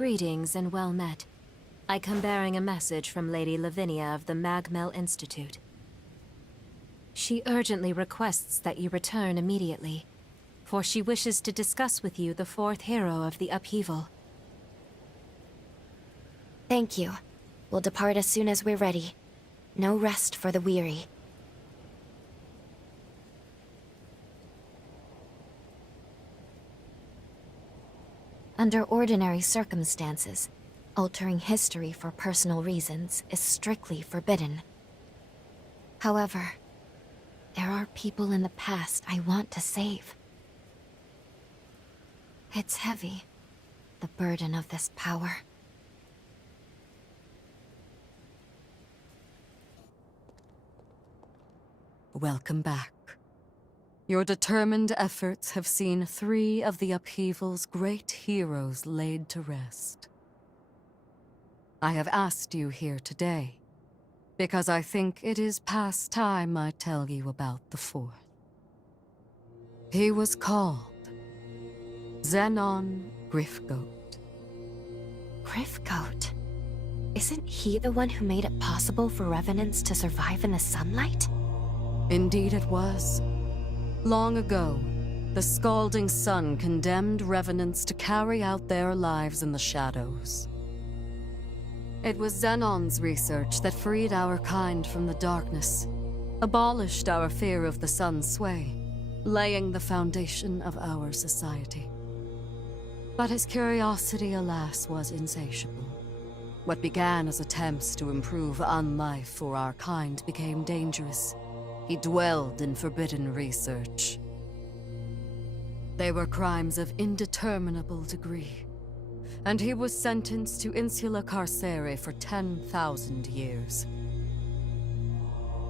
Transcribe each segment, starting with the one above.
Greetings and well met. I come bearing a message from Lady Lavinia of the Magmel Institute. She urgently requests that you return immediately, for she wishes to discuss with you the fourth hero of the upheaval. Thank you. We'll depart as soon as we're ready. No rest for the weary. Under ordinary circumstances, altering history for personal reasons is strictly forbidden. However, there are people in the past I want to save. It's heavy, the burden of this power. Welcome back. Your determined efforts have seen 3 of the upheaval's great heroes laid to rest. I have asked you here today, because I think it is past time I tell you about the 4th. He was called Xenon Griffgoat. Griffgoat? Isn't he the one who made it possible for revenants to survive in the sunlight? Indeed it was. Long ago, the scalding sun condemned revenants to carry out their lives in the shadows. It was Xenon's research that freed our kind from the darkness, abolished our fear of the sun's sway, laying the foundation of our society. But his curiosity, alas, was insatiable. What began as attempts to improve unlife for our kind became dangerous. He dwelled in forbidden research. They were crimes of indeterminable degree, and he was sentenced to Insula Carcere for 10,000 years.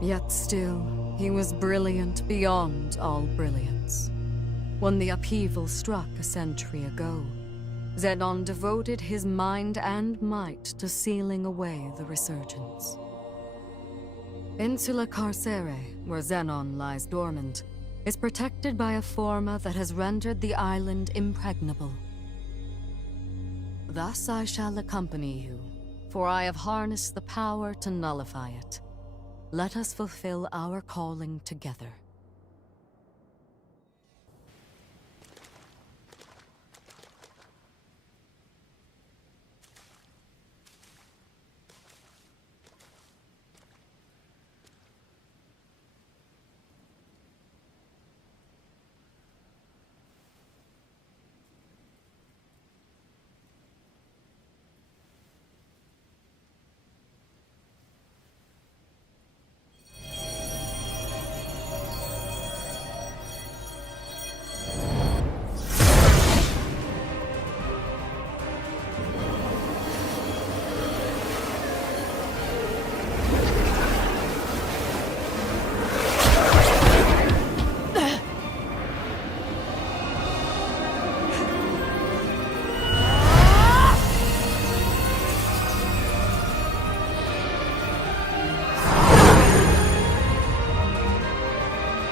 Yet still, he was brilliant beyond all brilliance. When the upheaval struck a century ago, Xenon devoted his mind and might to sealing away the resurgence. Insula Carcere, where Xenon lies dormant, is protected by a forma that has rendered the island impregnable. Thus I shall accompany you, for I have harnessed the power to nullify it. Let us fulfill our calling together.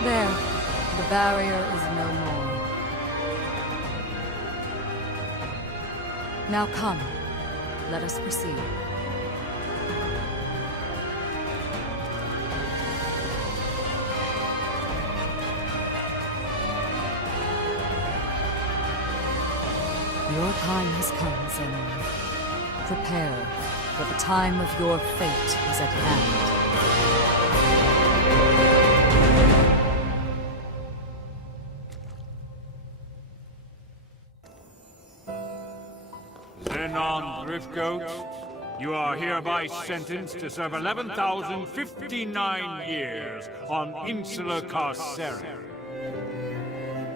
There, the barrier is no more. Now come, let us proceed. Your time has come, Xenon. Prepare, for the time of your fate is at hand. Xenon Griffgoat, you are hereby sentenced to serve 11,059 years on Insula Carcere.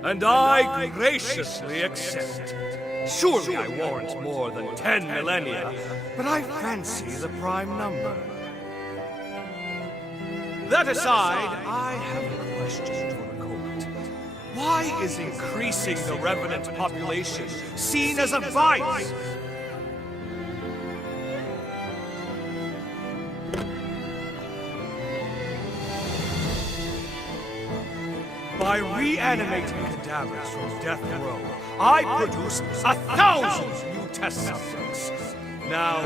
And I graciously accept. Surely I warrant more than 10 millennia, but I fancy the prime number. That aside, I have a question for the court. Why is increasing the revenant population seen as a vice? By reanimating cadavers from death row, I produce 1,000 new test subjects. Now,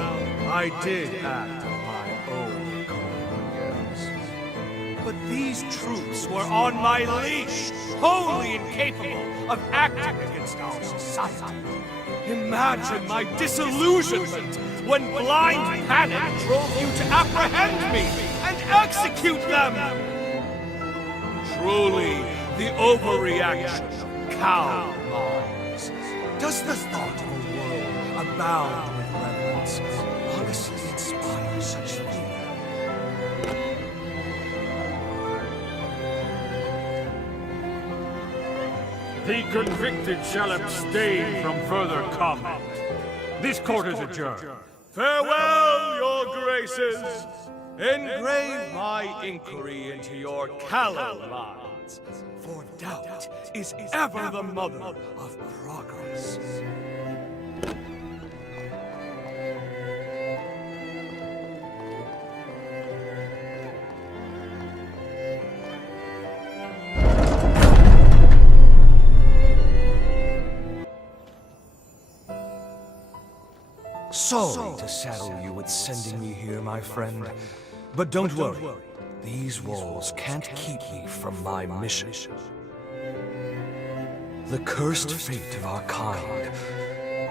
I did act of my own accord, yes. But these troops were on my leash, wholly incapable of acting against our society. Imagine my disillusionment when blind panic drove you to apprehend me and execute them! Truly, the overreaction of cow minds. Does the thought of a world abound with reverence honestly inspire such fear? The convicted shall abstain from further comment. This court is adjourned. Farewell, your graces! Engrave my inquiry into your callow minds, for doubt is ever the mother of progress. Sorry to saddle you with sending me here, my friend. But don't worry. These walls can't keep me from my mission. The cursed fate of our kind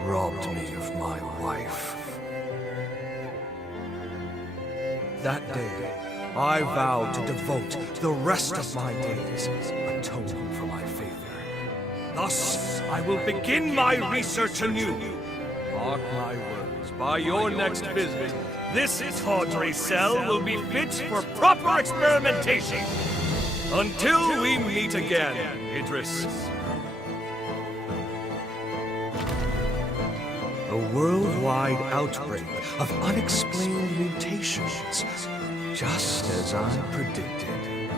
robbed me of my wife. That day, I vowed to devote the rest of my days atoning for my failure. Thus, I will begin my research anew. Mark my words, by your next visit, this tawdry cell will be fit for proper experimentation. Until we meet again, Idris. A worldwide outbreak of unexplained mutations, just as I predicted.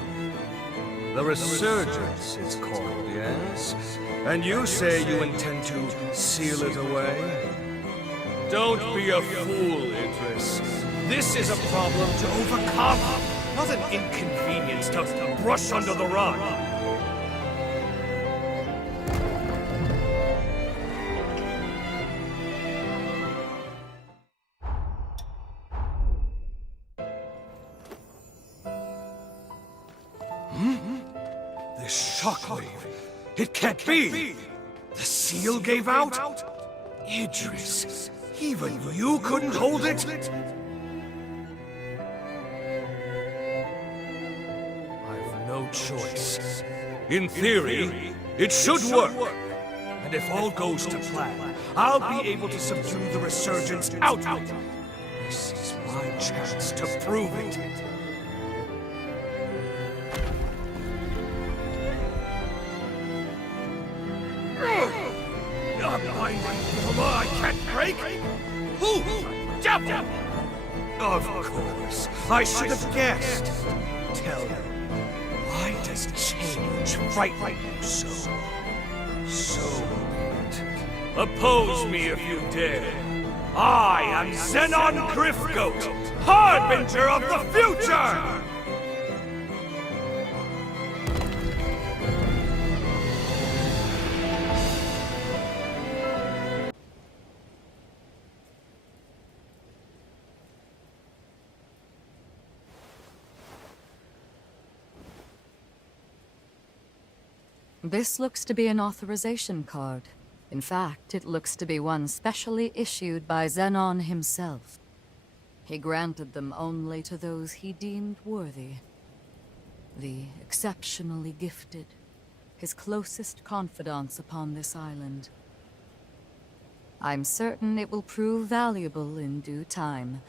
The resurgence is called, yes? And you say you intend to seal it away? Don't be a fool, Idris. This is a problem to overcome, not an inconvenience to brush under the rug. This shockwave, it can't be! The seal gave out? Idris, even you couldn't hold it? I've no choice. In theory, it should work. And if all goes to plan, I'll be able to subdue the resurgence outright. This is my chance to prove it. A binding armor I can't break? Who? Devil! Of course, I should have guessed. Tell me, why does change frighten you so? So be it. Oppose me if you dare. I am Xenon Griffgoat, harbinger of the future! This looks to be an authorization card. In fact, it looks to be one specially issued by Xenon himself. He granted them only to those he deemed worthy. The exceptionally gifted, his closest confidants upon this island. I'm certain it will prove valuable in due time,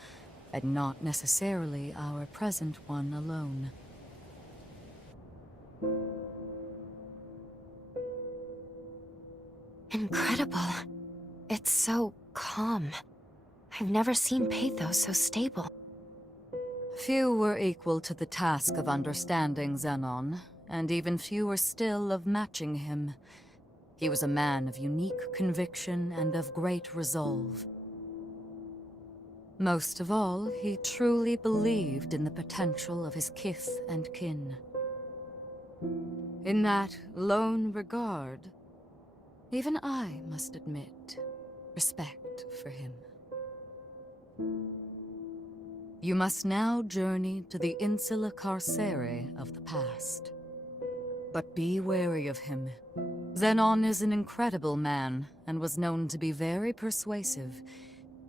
and not necessarily our present one alone. Incredible. It's so calm. I've never seen pathos so stable. Few were equal to the task of understanding Xenon, and even fewer still of matching him. He was a man of unique conviction and of great resolve. Most of all, he truly believed in the potential of his kith and kin. In that lone regard, even I must admit, respect. wait for him. You must now journey to the Insula Carcere of the past. But be wary of him. Zenon is an incredible man, and was known to be very persuasive.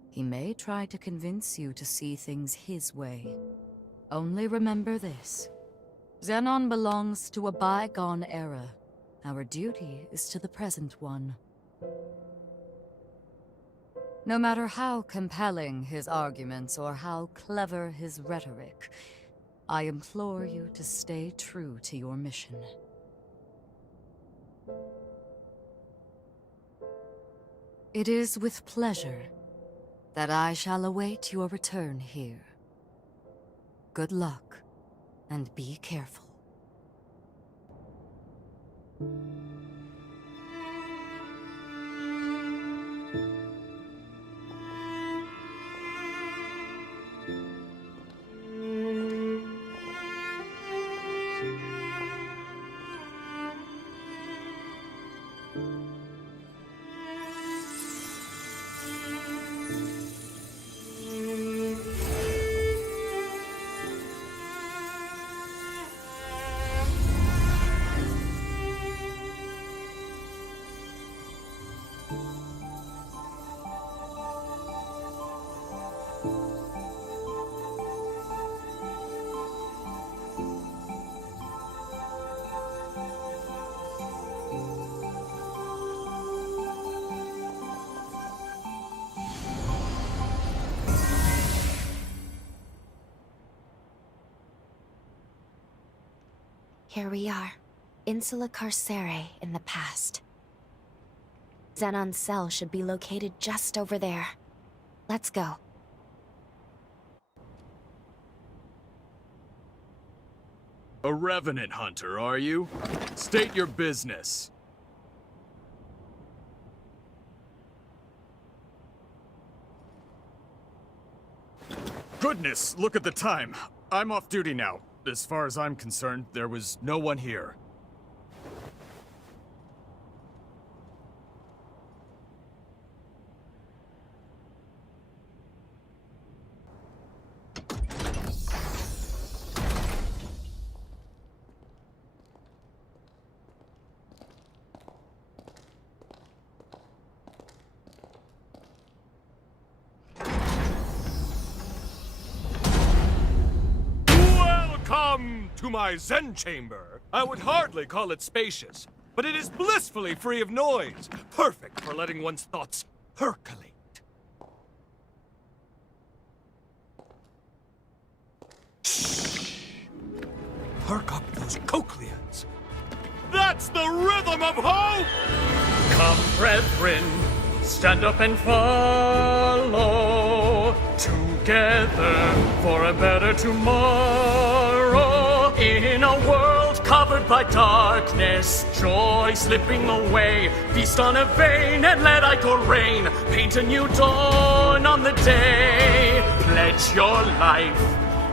He may try to convince you to see things his way. Only remember this. Zenon belongs to a bygone era. Our duty is to the present one. No matter how compelling his arguments or how clever his rhetoric, I implore you to stay true to your mission. It is with pleasure that I shall await your return here. Good luck, and be careful. Here we are, Insula Carcere in the past. Zenon's cell should be located just over there. Let's go. A revenant hunter, are you? State your business. Goodness, look at the time. I'm off duty now. As far as I'm concerned, there was no one here. Welcome to my Zen chamber. I would hardly call it spacious, but it is blissfully free of noise, perfect for letting one's thoughts percolate. Shh! Perk up those cochlears. That's the rhythm of hope! Come, brethren, stand up and follow together for a better tomorrow. In a world covered by darkness, joy slipping away. Feast on a vein and let Ichor reign. Paint a new dawn on the day. Pledge your life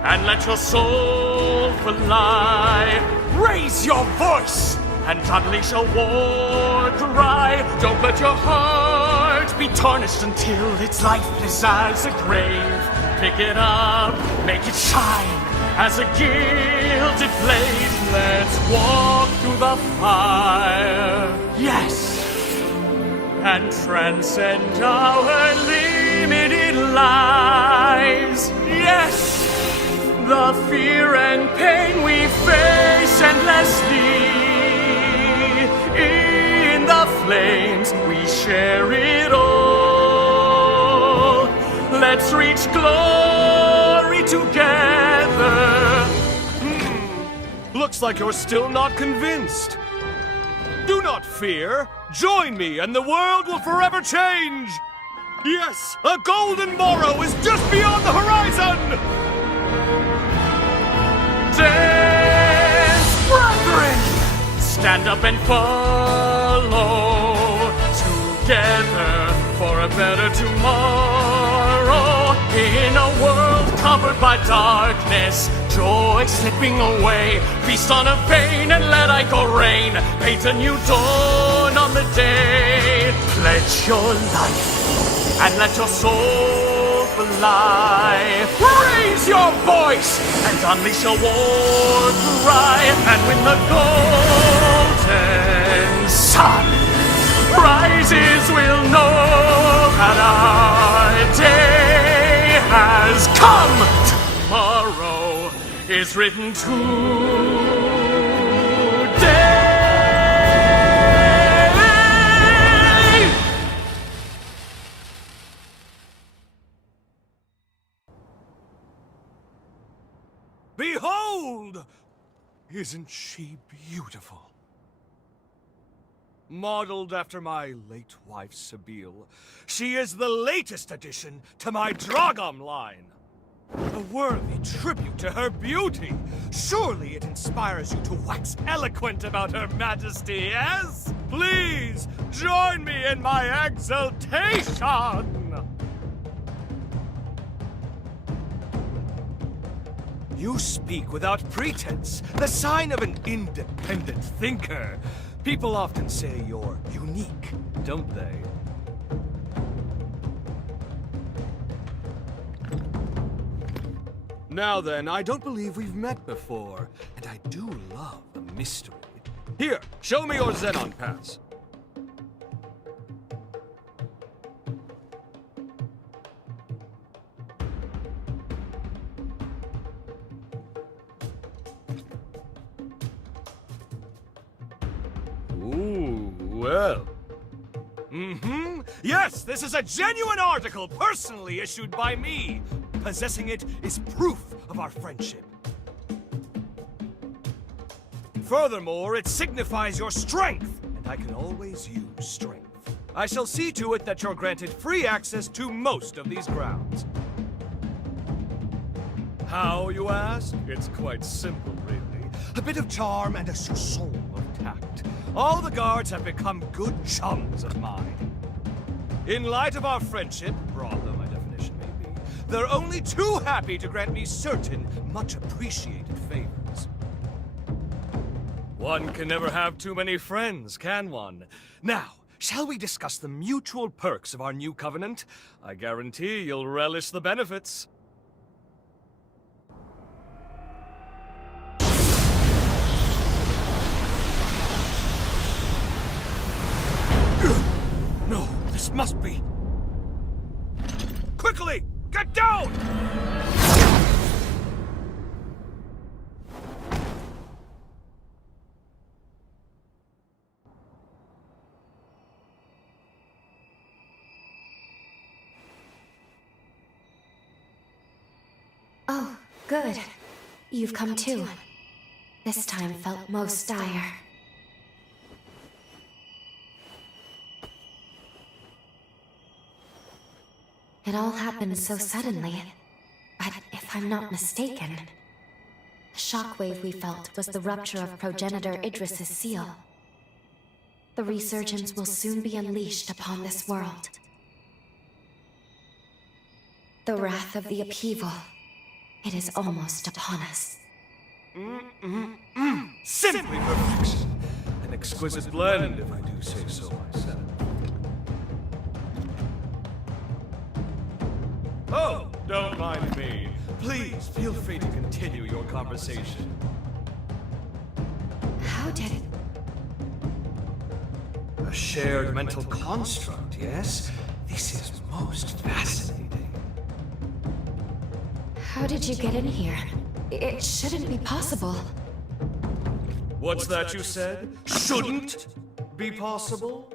and let your soul fly. Raise your voice and unleash a war cry. Don't let your heart be tarnished until it's lifeless as a grave. Pick it up, make it shine as a gilded blade. Let's walk through the fire, yes, and transcend our limited lives, yes. The fear and pain we face endlessly, in the flames we share it all. Let's reach glory together. Looks like you're still not convinced. Do not fear. Join me and the world will forever change. Yes, a golden morrow is just beyond the horizon. Dance, brethren! Stand up and follow together for a better tomorrow. In a world covered by darkness, joy slipping away. Feast on a vein and let Ichor reign. Paint a new dawn on the day. Pledge your life and let your soul fly. Raise your voice and unleash a war cry, and when the golden sun rises, we'll know that our day has come. Tomorrow is written today. Behold! Isn't she beautiful? Modeled after my late wife, Sabine, she is the latest addition to my Dragom line. A worthy tribute to her beauty. Surely it inspires you to wax eloquent about her majesty, yes? Please, join me in my exultation! You speak without pretense, the sign of an independent thinker. People often say you're unique, don't they? Now then, I don't believe we've met before, and I do love a mystery. Here, show me your Xenon pass. Ooh, well. Yes, this is a genuine article personally issued by me. Possessing it is proof of our friendship. Furthermore, it signifies your strength, and I can always use strength. I shall see to it that you're granted free access to most of these grounds. How, you ask? It's quite simple, really. A bit of charm and a soul of tact. All the guards have become good chums of mine. In light of our friendship, broad though my definition may be, they're only too happy to grant me certain, much appreciated favors. One can never have too many friends, can one? Now, shall we discuss the mutual perks of our new covenant? I guarantee you'll relish the benefits. No, this must be... Quickly! Get down! Oh, good. You've come too. This time felt most dire. It all happened so suddenly. But if I'm not mistaken, the shockwave we felt was the rupture of progenitor Idris's seal. The resurgence will soon be unleashed upon this world. The wrath of the upheaval. It is almost upon us. Simply perfection. An exquisite blend, if I do say so myself. Oh, don't mind me. Please, feel free to continue your conversation. How did... A shared mental construct, yes? This is most fascinating. How did you get in here? It shouldn't be possible. What's that you said? Shouldn't be possible?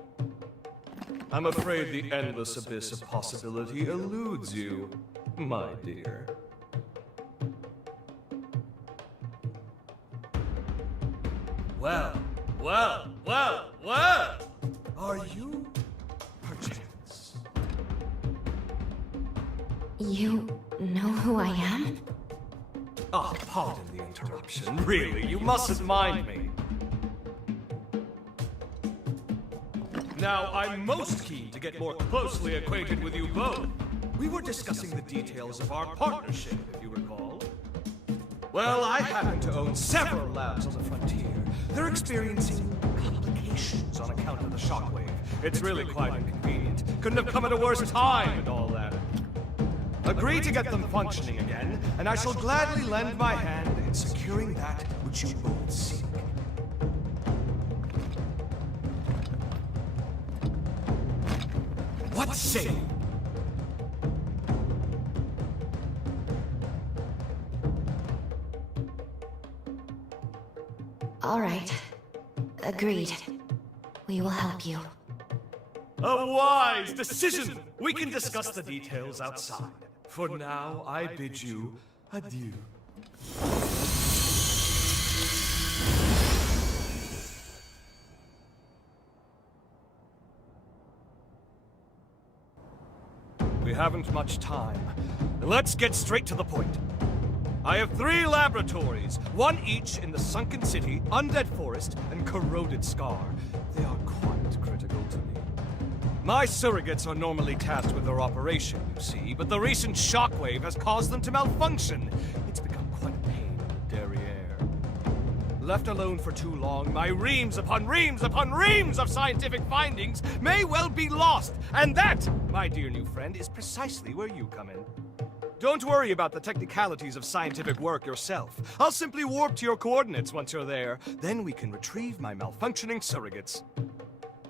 I'm afraid the endless abyss of possibility eludes you, my dear. Well. Are you perchance? You know who I am? Ah, pardon the interruption. Really, you mustn't mind me. Now, I'm most keen to get more closely acquainted with you both. We were discussing the details of our partnership, if you recall. Well, I happen to own several labs on the frontier, They're experiencing complications on account of the shockwave. It's really quite inconvenient. Couldn't have come at a worse time and all that. Agree to get them functioning again, and I shall gladly lend my hand in securing that which you both seek. What say you? All right. Agreed. We will help you. A wise decision! We can discuss the details outside. For now, I bid you adieu. We haven't much time. Let's get straight to the point. I have 3 laboratories, one each in the Sunken City, Undead Forest, and Corroded Scar. They are quite critical to me. My surrogates are normally tasked with their operation, you see, but the recent shockwave has caused them to malfunction. It's become quite a pain in the derriere. Left alone for too long, my reams upon reams upon reams of scientific findings may well be lost. And that, my dear new friend, is precisely where you come in. Don't worry about the technicalities of scientific work yourself. I'll simply warp to your coordinates once you're there. Then we can retrieve my malfunctioning surrogates.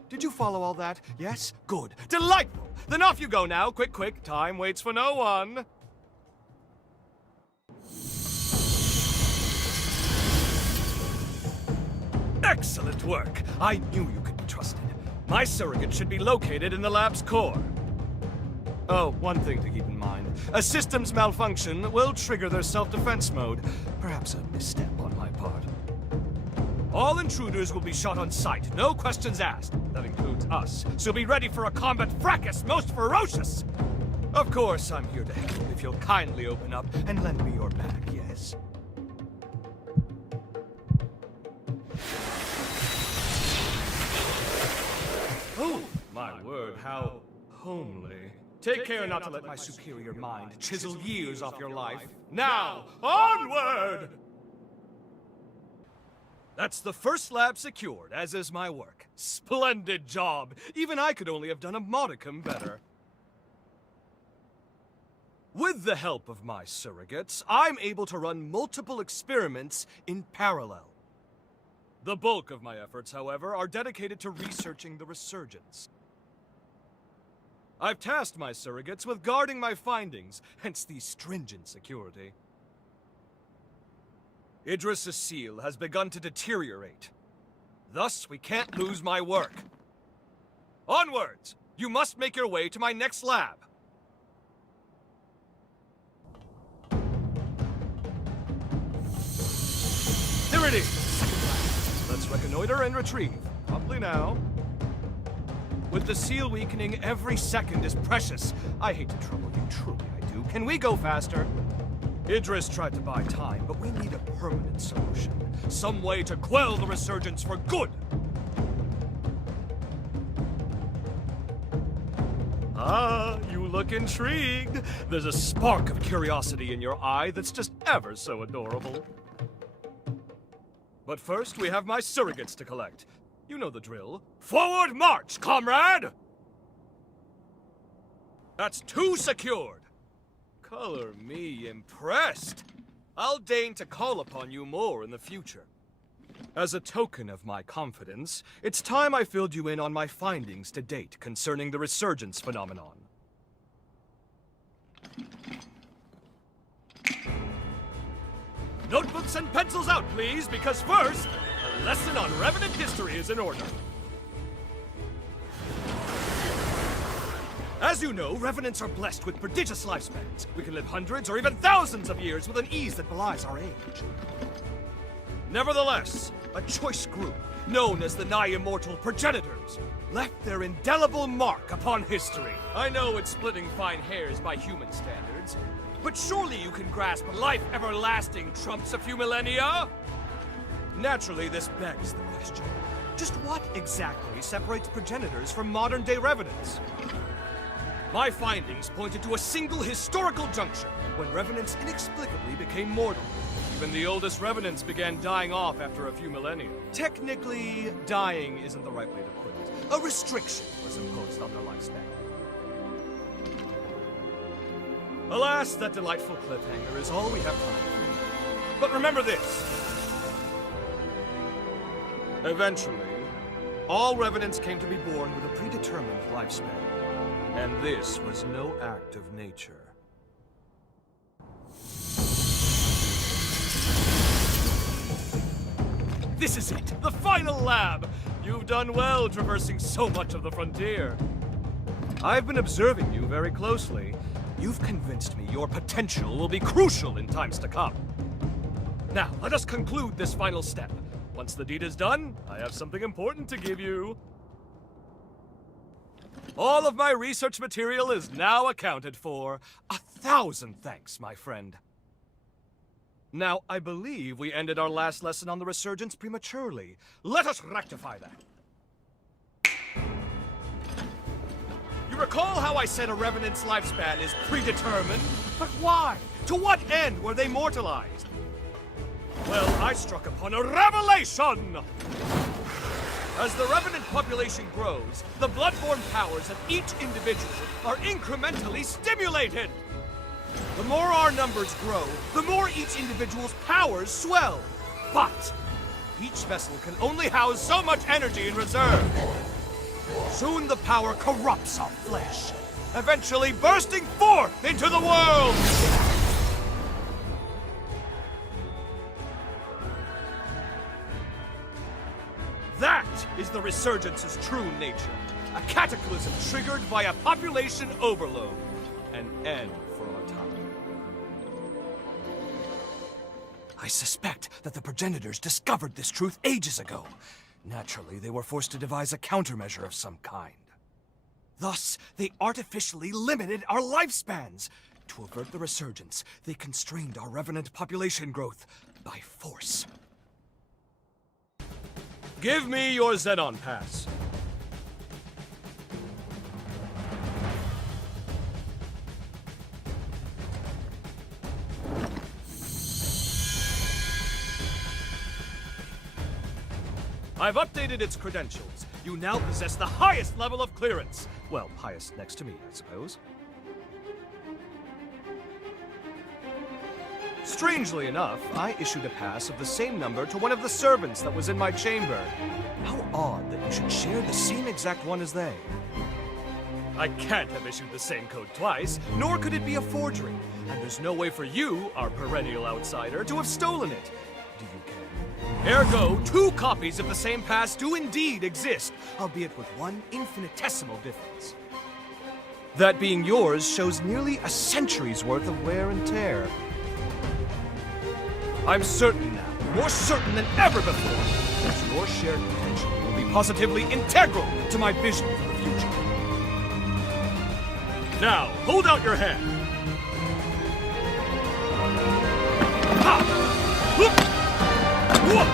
Did you follow all that? Yes? Good. Delightful! Then off you go now. Quick, quick. Time waits for no one. Excellent work. I knew you could be trusted. My surrogate should be located in the lab's core. Oh, one thing to keep in mind. A system's malfunction will trigger their self-defense mode. Perhaps a misstep on my part. All intruders will be shot on sight, no questions asked. That includes us. So be ready for a combat fracas most ferocious! Of course, I'm here to help if you'll kindly open up and lend me your back, yes? Oh, my word, how homely. Take care not to let my superior mind chisel years off your life. Now, onward! That's the first lab secured, as is my work. Splendid job! Even I could only have done a modicum better. With the help of my surrogates, I'm able to run multiple experiments in parallel. The bulk of my efforts, however, are dedicated to researching the resurgence. I've tasked my surrogates with guarding my findings, hence the stringent security. Idris' seal has begun to deteriorate. Thus, we can't lose my work. Onwards! You must make your way to my next lab. There it is, the second lab. Let's reconnoiter and retrieve. Promptly now. With the seal weakening, every second is precious. I hate to trouble you, truly I do. Can we go faster? Idris tried to buy time, but we need a permanent solution. Some way to quell the resurgence for good. Ah, you look intrigued. There's a spark of curiosity in your eye that's just ever so adorable. But first, we have my surrogates to collect. You know the drill. Forward march, comrade! That's 2 secured. Color me impressed. I'll deign to call upon you more in the future. As a token of my confidence, it's time I filled you in on my findings to date concerning the resurgence phenomenon. Notebooks and pencils out, please, because first, a lesson on Revenant history is in order. As you know, Revenants are blessed with prodigious lifespans. We can live hundreds or even thousands of years with an ease that belies our age. Nevertheless, a choice group, known as the nigh-immortal Progenitors, left their indelible mark upon history. I know it's splitting fine hairs by human standards, but surely you can grasp life everlasting trumps a few millennia? Naturally, this begs the question. Just what exactly separates Progenitors from modern-day Revenants? My findings pointed to a single historical juncture when revenants inexplicably became mortal. Even the oldest revenants began dying off after a few millennia. Technically, dying isn't the right way to put it. A restriction was imposed on their lifespan. Alas, that delightful cliffhanger is all we have time for. But remember this. Eventually, all revenants came to be born with a predetermined lifespan. And this was no act of nature. This is it, the final lab! You've done well traversing so much of the frontier. I've been observing you very closely. You've convinced me your potential will be crucial in times to come. Now, let us conclude this final step. Once the deed is done, I have something important to give you. All of my research material is now accounted for. 1,000 thanks, my friend. Now, I believe we ended our last lesson on the resurgence prematurely. Let us rectify that. You recall how I said a revenant's lifespan is predetermined? But why? To what end were they mortalized? Well, I struck upon a revelation! As the revenant population grows, the bloodborne powers of each individual are incrementally stimulated. The more our numbers grow, the more each individual's powers swell. But each vessel can only house so much energy in reserve. Soon the power corrupts our flesh, eventually bursting forth into the world! That is the resurgence's true nature. A cataclysm triggered by a population overload. An end for our time. I suspect that the progenitors discovered this truth ages ago. Naturally, they were forced to devise a countermeasure of some kind. Thus, they artificially limited our lifespans. To avert the resurgence, they constrained our revenant population growth by force. Give me your Xenon pass. I've updated its credentials. You now possess the highest level of clearance. Well, highest next to me, I suppose. Strangely enough, I issued a pass of the same number to one of the servants that was in my chamber. How odd that you should share the same exact one as they. I can't have issued the same code twice, nor could it be a forgery. And there's no way for you, our perennial outsider, to have stolen it. Do you care? Ergo, 2 copies of the same pass do indeed exist, albeit with one infinitesimal difference. That being yours shows nearly a century's worth of wear and tear. I'm certain now, more certain than ever before, that your shared potential will be positively integral to my vision for the future. Now, hold out your hand. Ha! Whoop! Whoop!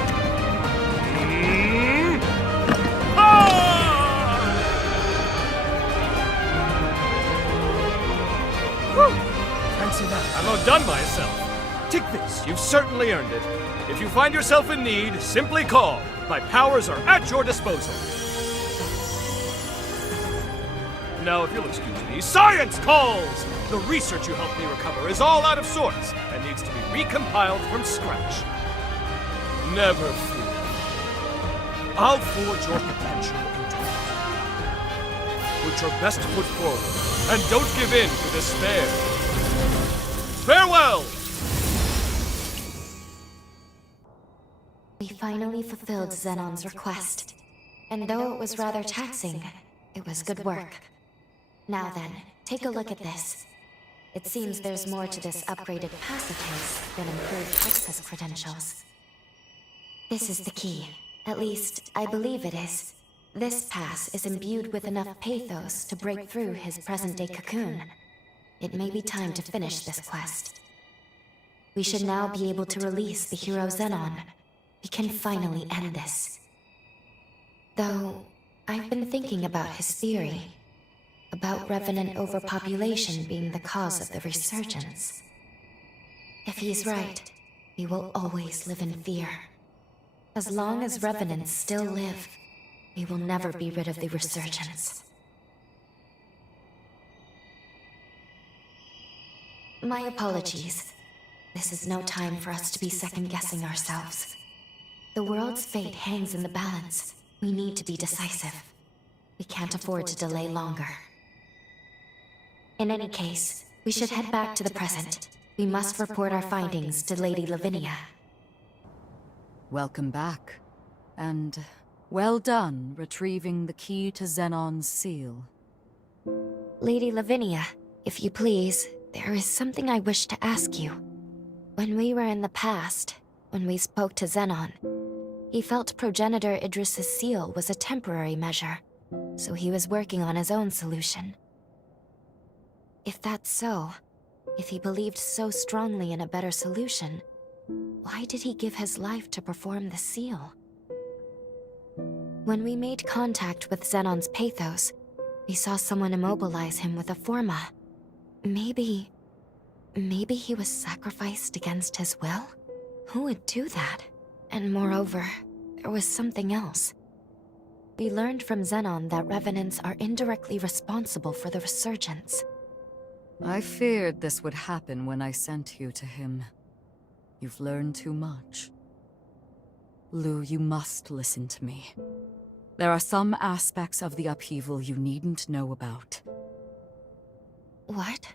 Ah! Whew! Fancy that. I'm outdone myself. Take this, you've certainly earned it. If you find yourself in need, simply call. My powers are at your disposal. Now, if you'll excuse me, science calls! The research you helped me recover is all out of sorts and needs to be recompiled from scratch. Never fear. I'll forge your potential into it. Put your best foot forward and don't give in to despair. Farewell! We finally fulfilled Xenon's request. And though it was rather taxing, it was good work. Now then, take a look at this. It seems there's more to this upgraded pass of his than improved access credentials. This is the key. At least, I believe it is. This pass is imbued with enough pathos to break through his present-day cocoon. It may be time to finish this quest. We should now be able to release the hero Xenon. We can finally end this. Though, I've been thinking about his theory. A about revenant overpopulation being the cause of the resurgence. If he's right, we will always live in fear. As long as revenants still live, we will never be rid of the resurgence. My apologies. This is no time for us to be second-guessing ourselves. The world's fate hangs in the balance. We need to be decisive. We can't afford to delay longer. In any case, we should head back to the present. We must report our findings to Lady Lavinia. Welcome back. And well done retrieving the key to Xenon's seal. Lady Lavinia, if you please, there is something I wish to ask you. When we were in the past, when we spoke to Xenon, he felt Progenitor Idris's seal was a temporary measure, so he was working on his own solution. If that's so, if he believed so strongly in a better solution, why did he give his life to perform the seal? When we made contact with Xenon's Pathos, we saw someone immobilize him with a forma. Maybe he was sacrificed against his will? Who would do that? And moreover, there was something else. We learned from Xenon that revenants are indirectly responsible for the resurgence. I feared this would happen when I sent you to him. You've learned too much. Lou, you must listen to me. There are some aspects of the upheaval you needn't know about. What?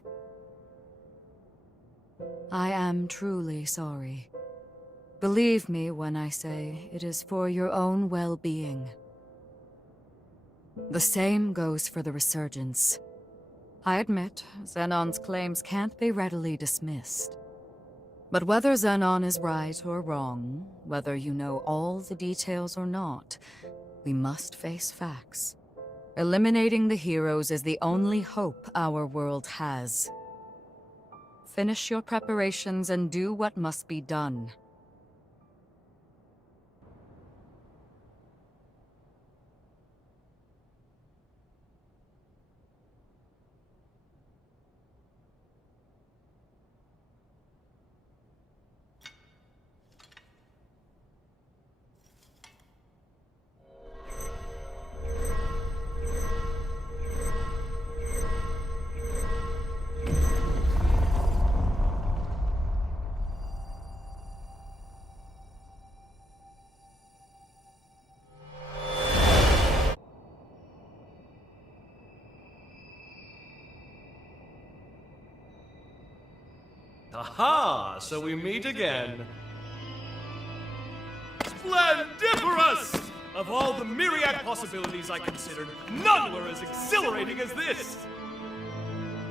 I am truly sorry. Believe me when I say it is for your own well-being. The same goes for the resurgence. I admit, Xenon's claims can't be readily dismissed. But whether Xenon is right or wrong, whether you know all the details or not, we must face facts. Eliminating the heroes is the only hope our world has. Finish your preparations and do what must be done. Aha! So we meet again. Splendiferous! Of all the myriad possibilities I considered, none were as exhilarating as this!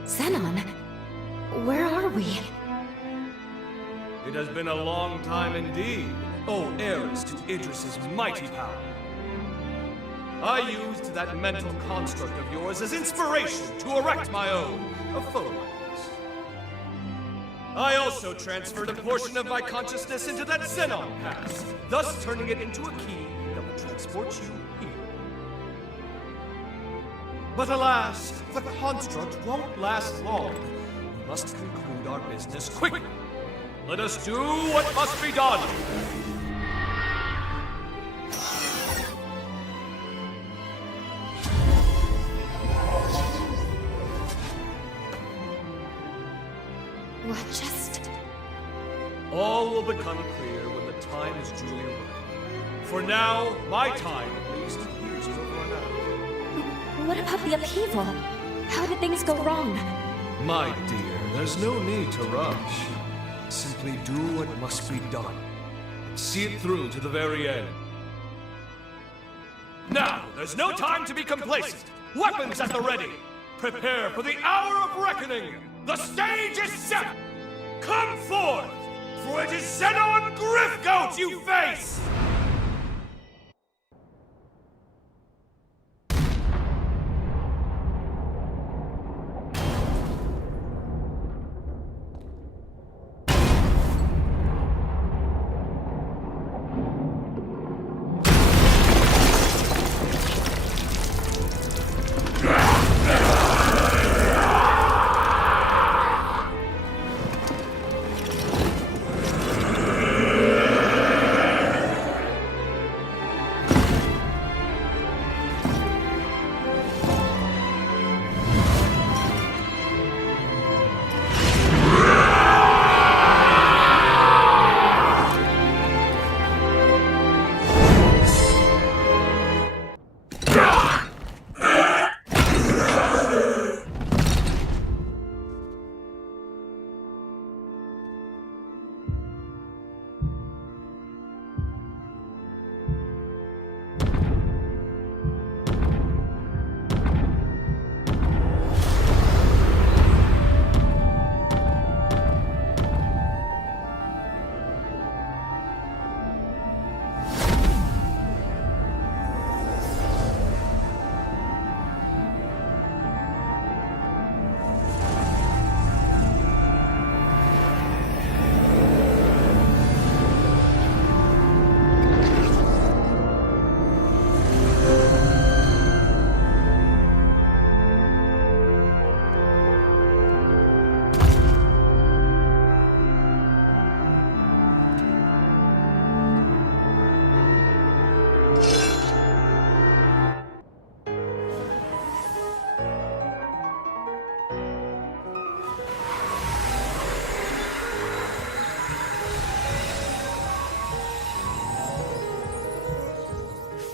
Xenon? Where are we? It has been a long time indeed, O heirs to Idris's mighty power. I used that mental construct of yours as inspiration to erect my own, a photo. I also transferred a portion of my consciousness into that Xenon past, thus turning it into a key that will transport you here. But alas, the construct won't last long. We must conclude our business quickly. Let us do what must be done. What just... All will become clear when the time is duly right. For now, my time, at least, here's over now. What about the upheaval? How did things go wrong? My dear, there's no need to rush. Simply do what must be done. See it through to the very end. Now, there's no time to be complacent. Weapons at the ready. Prepare for the hour of reckoning. The stage is set. Come forth, for it is Xenon Griffgoat you face!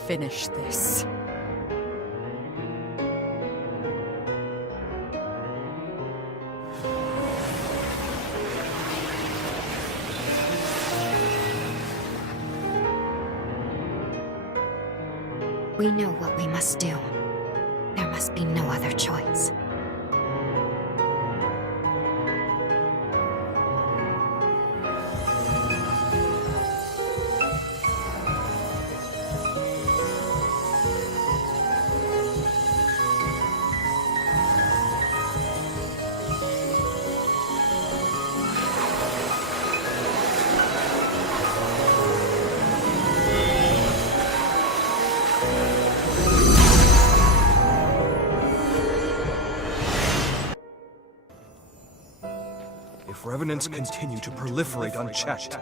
finish this. We know what we must do. There must be no other choice. If revenants continue to proliferate unchecked,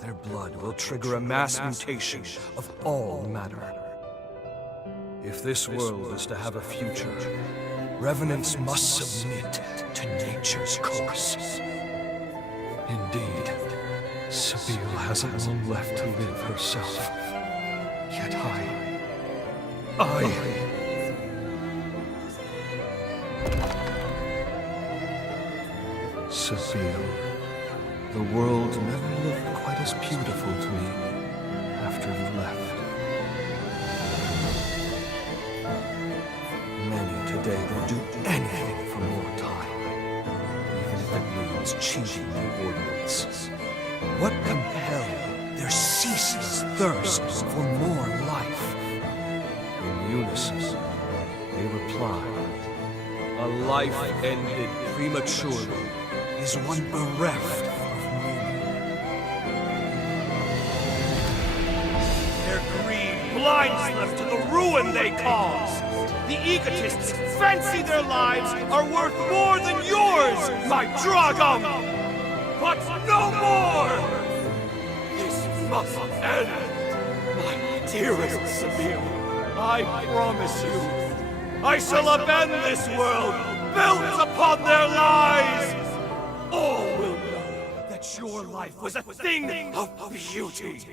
their blood will trigger a mass mutation of all matter. If this world is to have a future, revenants must submit to nature's course. Indeed, Sabine hasn't long left to live herself. Yet Sabine, the world never looked quite as beautiful to me after you left. Many today will do anything for more time, even if it means cheating the ordinance. What compelled their ceaseless thirst for more life? In unison, they replied, "A life ended prematurely is one bereft of meaning." Their greed blinds them to the ruin they cause. The egotists fancy their lives are worth more than yours, my Dragom! But no more! This must end! My dearest Sabine, I promise you, I shall upend this world built upon their lies! All will know that your life was a thing of beauty.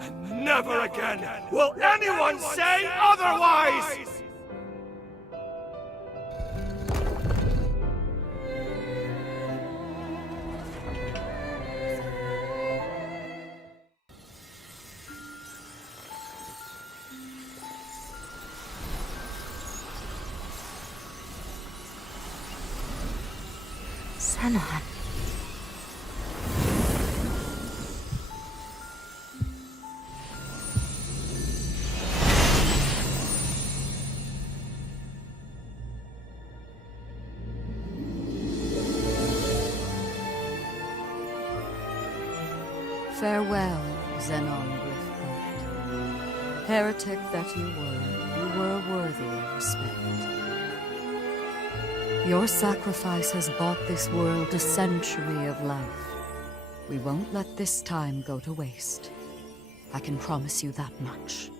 And never again will anyone say otherwise! Zenon. Farewell, Zenon Griffbird. Heretic that you were worthy of respect. Your sacrifice has bought this world a century of life. We won't let this time go to waste. I can promise you that much.